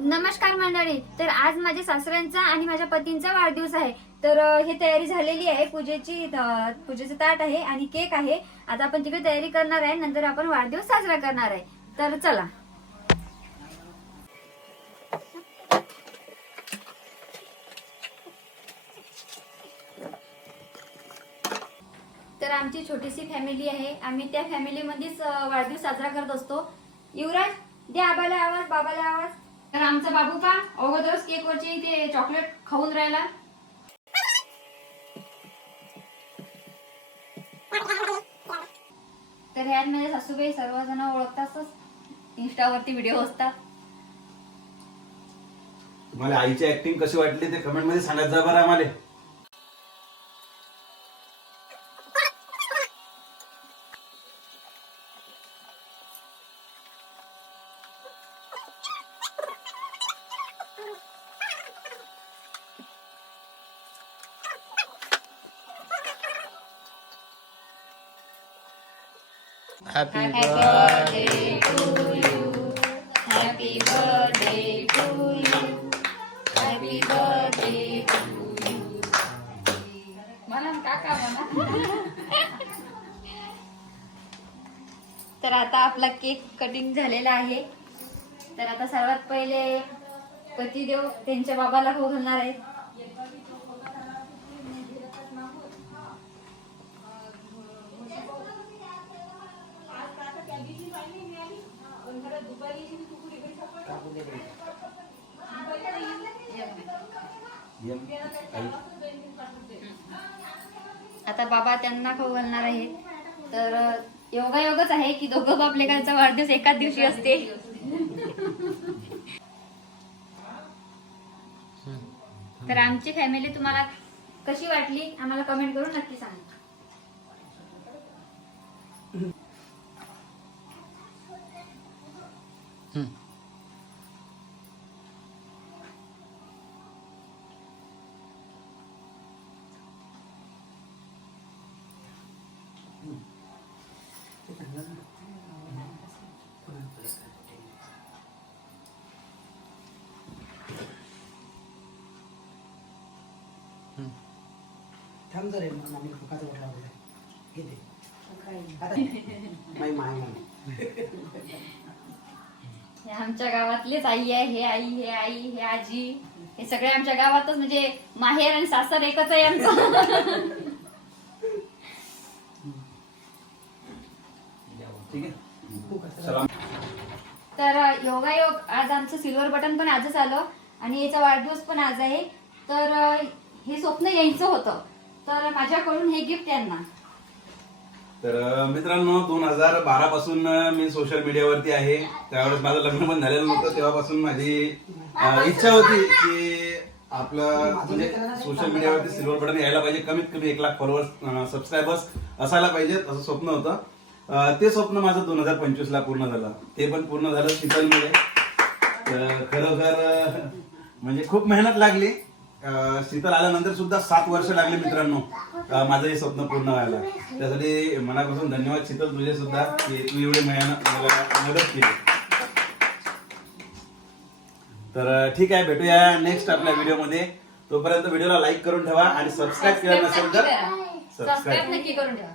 नमस्कार मंडळी. तर आज माझ्या सासऱ्यांचा आणि माझ्या पतींचा वाढदिवस आहे. तर हे तयारी झालेली आहे. पूजेचं ताट आहे आणि केक आहे. आता आपण तिकडे तयारी करणार आहे. नंतर आपण वाढदिवस साजरा करणार आहे. तर चला. तर आमची छोटीशी फॅमिली आहे. आम्ही त्या फॅमिलीमध्येच वाढदिवस साजरा करत असतो. युवराज, दे आबाला आवाज, बाबाला आवाज. तर आमचा बाबू पा अगोदरच केक वरची ते चॉकलेट खाऊन राहिला. तर ह्यात माझे सासूबाई सर्वजण ओळखतातच, इंस्टावरती व्हिडिओ असतात. तुम्हाला आईची ऍक्टिंग कशी वाटली ते कमेंट मध्ये सांगत जा बरं आम्हाला. Happy birthday to you. Happy birthday to you. Happy birthday to you. मला काका म्हणा. तर आता आपला केक कटिंग झालेला आहे. तर आता सर्वात पहिले पतिदेव त्यांच्या बाबाला खाऊ घालणार आहेत. आता बाबा त्यांना खाऊ घालणार आहेत. तर योगायोगच आहे की दोघं बाप लेकांचा वाढदिवस एकाच दिवशी असते. तर आमची फॅमिली तुम्हाला कशी वाटली आम्हाला कमेंट करून नक्की सांगा. थांब जरे मग आम्ही फुकाचं वाटला घेते माई माय हे आमच्या गावातलीच आई आहे. हे आई, हे आई, हे आजी, हे सगळे आमच्या गावातच, म्हणजे माहेर आणि सासर एकच आहे आमचं. ठीक आहे. तर योगायोग आज आमचं सिल्वर बटन पण आजच आलं आणि याचा वाढदिवस पण आज आहे. तर हे स्वप्न यायचं होतं, तर माझ्याकडून हे गिफ्ट यांना. तर मित्रांनो 2012 पासून मी सोशल मीडियावरती आहे. त्यावेळेस माझं लग्न पण झालेलं नव्हतं. तेव्हापासून माझी इच्छा होती की आपलं म्हणजे सोशल मीडियावरती सिल्वर बटन यायला पाहिजे, कमीत कमी 1 लाख फॉलोअर्स सबस्क्रायबर्स असायला पाहिजेत, असं स्वप्न होतं. ते स्वप्न माझं 2025 ला पूर्ण झालं. ते पण पूर्ण झालं शीतलमध्ये. तर खरोखर म्हणजे खूप मेहनत लागली. शीतल आल्यानंतर सुद्धा 7 वर्ष लागली मित्रांनो माझं हे स्वप्न पूर्ण व्हायला. त्यासाठी मनापासून धन्यवाद शीतल तुझे सुद्धा, की तू एवढी मेहनत मला मदत केली. तर ठीक आहे, भेटूया नेक्स्ट आपल्या व्हिडिओमध्ये. तोपर्यंत व्हिडिओला लाईक करून ठेवा आणि सबस्क्राईब केलं नसेल तर सबस्क्राईब नक्की करून ठेवा.